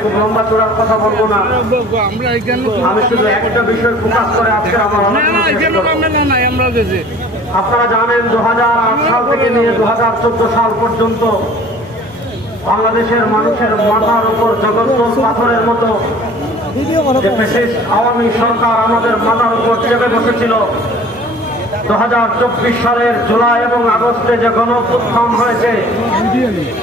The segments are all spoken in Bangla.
খুব লম্বা চূড়ার কথা বলবো না, আমি শুধু একটা বিষয় ফোকাস করে আজকে আমার আপনারা জানেন 2008 সাল থেকে নিয়ে 2014 সাল পর্যন্ত বাংলাদেশের মানুষের মাথার উপর জগদ্দল পাথরের মতো আওয়ামী সরকার আমাদের মাথার উপর চেপে বসেছিল। 2024 সালের জুলাই এবং আগস্টে যে গণ অভ্যুত্থান হয়েছে,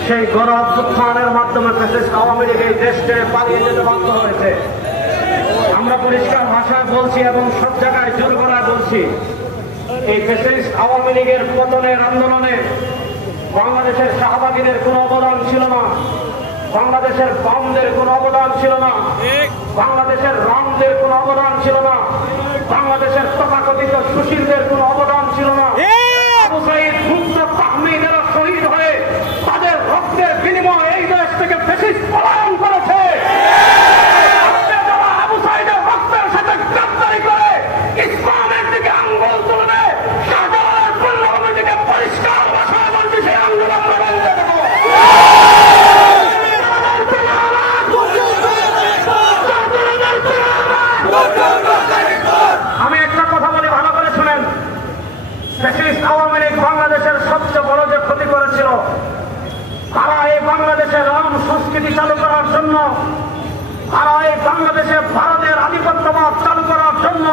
সেই গণ অভ্যুত্থানের মাধ্যমে ফ্যাসিস্ট আওয়ামী লীগ এই দেশ ছেড়ে পালিয়ে যেতে বাধ্য হয়েছে। আমরা পরিষ্কার ভাষায় বলছি এবং সব জায়গায় জোর গলায় বলছি, এই ফ্যাসিস্ট আওয়ামী লীগের পতনের আন্দোলনে বাংলাদেশের শাহবাগীদের কোনো অবদান ছিল না, বাংলাদেশের বামদের কোনো অবদান ছিল না, বাংলাদেশের রামদের কোনো অবদান ছিল না, বাংলাদেশের তথাকথিত সুশীলদের কোনো অবদান ছিল না। আবু সাঈদ মুক্ত তাহমিদেরা শহীদ হয়ে তাদের রক্তের বিনিময়ে এই দেশ থেকে ফ্যাসিস্ট পলায়ন করেছে। যারা আবু সাঈদের রক্তের সাথে গ্রেফতারি করে ইসলামের দিকে আঙ্গুল তুলে শাহজালালের পূর্ণভূমির দিকে পরিষ্কার ভাষায় বলছে, সেই আন্দোলন আমরা বন্ধ দেব। আমি একটা কথা বলি, ভালো করে শুনেন। ফ্যাসিস্ট আওয়ামী লীগ বাংলাদেশের সবচেয়ে বড় যে ক্ষতি করেছিল, তারা এই বাংলাদেশের রাম সংস্কৃতি চালু করার জন্য, তারা এই বাংলাদেশে ভারতের আধিপত্যবাদ চালু করার জন্য,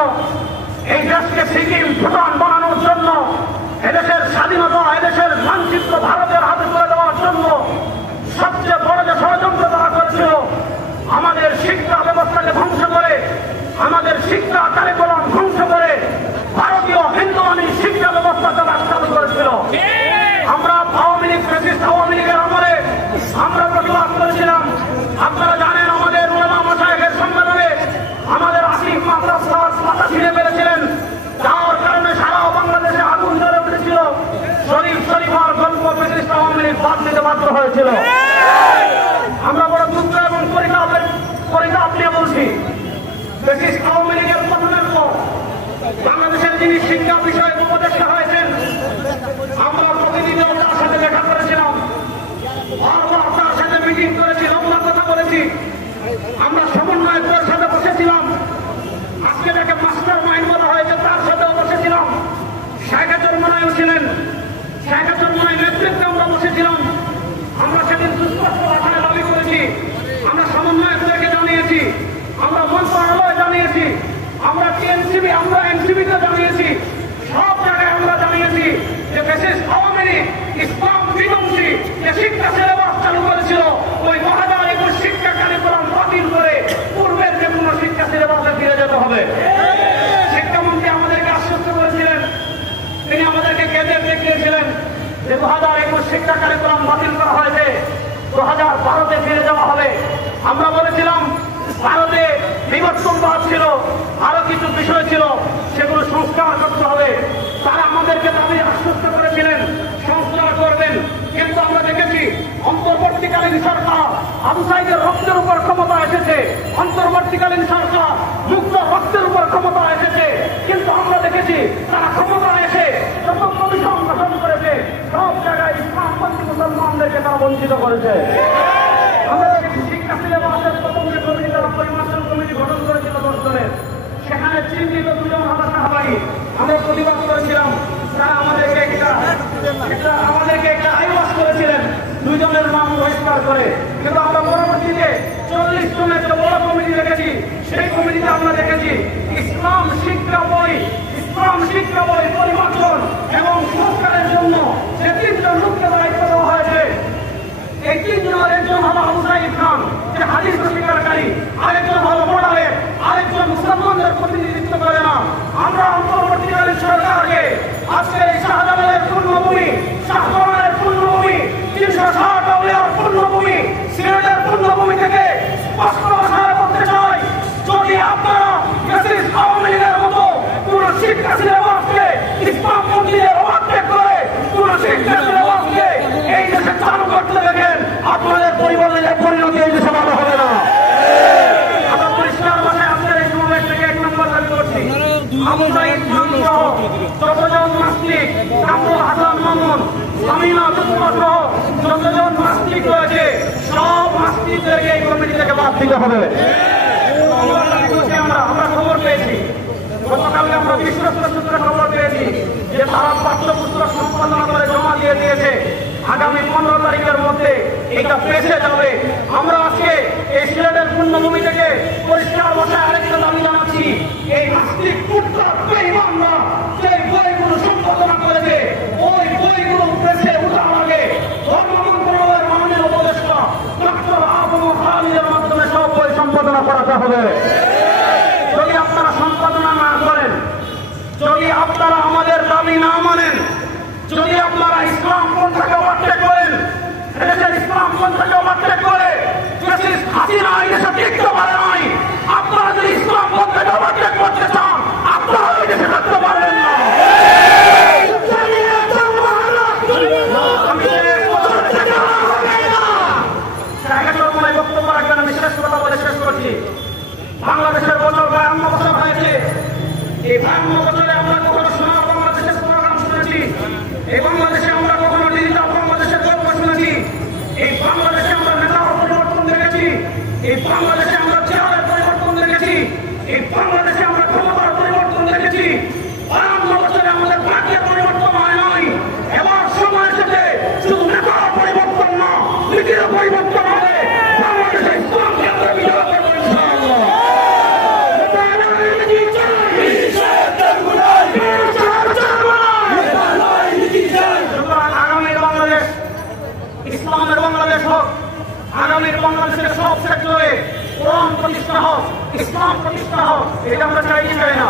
এই দেশকে সিকিম ভুটান বানানোর জন্য, এদেশের স্বাধীনতা, এদেশের মানচিত্র ভারতের হাতে তুলে দেওয়ার জন্য সবচেয়ে বড় যে ষড়যন্ত্র তারা করেছিল, আমাদের শিক্ষা ব্যবস্থাকে ধ্বংস করে, আমাদের শিক্ষা কারিকুলাম ধ্বংস করে ভারতীয় হিন্দুয়ানি শিক্ষা ব্যবস্থা তারা চালু করেছিল। আমরা আওয়ামী লীগ ফ্যাসিস্ট আওয়ামী লীগের আমলে আমরা প্রতিবাদ করেছিলাম। আপনারা জানেন, আমাদের উলামা মাশায়েখের সম্মেলনে আমাদের আসিফ মাহমুদ স্যার মাথা ছিঁড়ে ফেলেছিলেন, যার কারণে সারা বাংলাদেশে আগুন জ্বলে উঠেছিল। শরীফার গল্প ফ্যাসিস্ট আওয়ামী লীগ বাদ দিতে বাধ্য হয়েছিল। আমরা বড় দুঃখ এবং পরিতাপ নিয়ে বলছি, ফ্যাসিস্ট আওয়ামী লীগের পতনের পর বাংলাদেশের যিনি শিক্ষা বিষয়ে উপদেষ্টা হয়েছেন, আমরা প্রতিদিনও তার সাথে দেখা করেছিলাম, বারবার তার সাথে মিটিং করেছি, লম্বা কথা বলেছি। আমরা সমন্বয়কদের সাথে বসেছিলাম, আজকে যাকে মাস্টার মাইন্ড বলা হয়েছে তার সাথেও বসেছিলাম। শায়খা চরমনায়ও ছিলেন, শায়খা চরমনায় নেতৃত্বে আমরা বসেছিলাম। আমরা সেদিন সুস্পষ্ট ভাষায় দাবি করেছি, আমরা সমন্বয়কদেরকে জানিয়েছি, আমরা মন্ত্রণালয় জানিয়েছি, আমরা টিএনসিবি, আমরা এনসিবিকে জানিয়েছি, সব জায়গায় আমরা জানিয়েছি যে ফ্যাসিস্ট আওয়ামী লীগ ইসলাম বিধ্বংসী যে শিক্ষা সিলেবাস চালু করেছিল, ওই 2021 শিক্ষা কারিকুলাম বাতিল করে পূর্বের যে কোনো শিক্ষা সিলেবাসে ফিরে যেতে হবে। শিক্ষামন্ত্রী আমাদেরকে আশ্বস্ত করেছিলেন, তিনি আমাদেরকে গেজেট দেখিয়েছিলেন যে 2021 শিক্ষা কারিকুলাম বাতিল করা হয়েছে, 2012-তে ফিরে যাওয়া হবে। আমরা বলেছিলাম ভারতে বিবর্তনবাদ ছিল, আরো কিছু বিষয় ছিল, সেগুলো সংস্কার করতে হবে। তারা আমাদেরকে দাবি আশ্বস্ত করেছিলেন সংস্কার করবেন, কিন্তু আমরা দেখেছি অন্তর্বর্তীকালীন সরকার আবু সাঈদের রক্তের উপর ক্ষমতা এসেছে, অন্তর্বর্তীকালীন সরকার মুক্ত রক্তের উপর ক্ষমতা এসেছে, কিন্তু আমরা দেখেছি তারা ক্ষমতা এসে যত কমিশন গঠন করেছে সব জায়গায় ইসলামপন্থী মুসলমানদেরকে তারা বঞ্চিত করেছে। আমরা দেখেছি শিক্ষা সিলেবাসের প্রথম যে কমিটি, তারা পরিমার্শন কমিটি গঠন করেছিল 10 জনের, সেখানে চিহ্নিত 2 জন হাজার শাহবাগী। আমরা প্রতিবাদ করেছিলাম, তারা আমাদেরকে একটা আইওয়াজ করেছিলেন 2 জনের নাম বহিষ্কার করে, কিন্তু আমরা পরবর্তীতে 40 জনের যে বড় কমিটি রেখেছি, সেই কমিটিতে আমরা দেখেছি ইসলাম শিক্ষা বই পরিবর্তন এবং সংস্কারের জন্য যে 3 জন লোককে দায়িত্ব দেওয়া হয়েছে, এই 3 জনের একজন জবাব দিতে হবে। আমরা খবর পেয়েছি, গতকালকে আমরা বিশ্বস্ত সূত্রে খবর পেয়েছি যে তারা পাঠ্যপুস্তক সম্পাদনা করে জমা দিয়ে দিয়েছে। আগামী 15 তারিখের মধ্যে এটা পেছে যাবে। আমরা আজকে এই সিলেটের পূর্ণভূমি থেকে পরিষ্কার ভাষায় আরেকটা দাবি জানাচ্ছি, এই নাস্তিক কুট্টা বেঈমানরা যে বইগুলো সম্পাদনা করেছে ওই বইগুলো পেছে উঠার আগে ধর্ম মন্ত্রণালয়ের মাননীয় উপদেষ্টা ডক্টর আবু খালিদের মাধ্যমে সব বই সম্পাদনা করাতে হবে। যদি আপনারা সম্পাদনা না করেন, যদি আপনারা আমাদের দাবি না মানেন, যদি আপনারা ইসলাম পন্থাকে ওভারটেক করেন, এদেশের ইসলাম পন্থাকে ওভারটেক করে হাসিনা এই দেশে টিকতে পারে নাই, আপনারা যদি ইসলাম পন্থাকে ওভারটেক করতে চান আপনারা এই দেশে থাকতে পারবেন না। বক্তব্য রাখবেন, আমি শেষ কথা বলে শেষ করছি। বাংলাদেশের বছর 52 বছর হয়েছে। এই 52 বছরে আমরা কখনো সোনার বাংলাদেশের প্রোগ্রাম শুনেছি, এই বাংলাদেশে আমরা কখনো ডিজিটাল বাংলাদেশের গল্প শুনেছি, এই বাংলাদেশে আমরা নেতার পরিবর্তন দেখেছি, এই বাংলাদেশে আমরা চেহারার পরিবর্তন দেখেছি, এই বাংলাদেশে আমরা ক্ষমতার পরিবর্তন দেখেছি। 52 বছরে আমাদের ভাগ্যের পরিবর্তন হয় নাই। এবার সময় এসেছে শুধু নেতার পরিবর্তন না, নীতির পরিবর্তন হবে। বাংলাদেশে ইসলামকে আমরা বিজয় করবো ইনশাআল্লাহ। আগামীর বাংলাদেশ ইসলামের বাংলাদেশ হোক, আগামীর বাংলাদেশের সব সেক্টরে কোরআন প্রতিষ্ঠা হোক, ইসলাম প্রতিষ্ঠা হোক, এটা আমরা চাই না।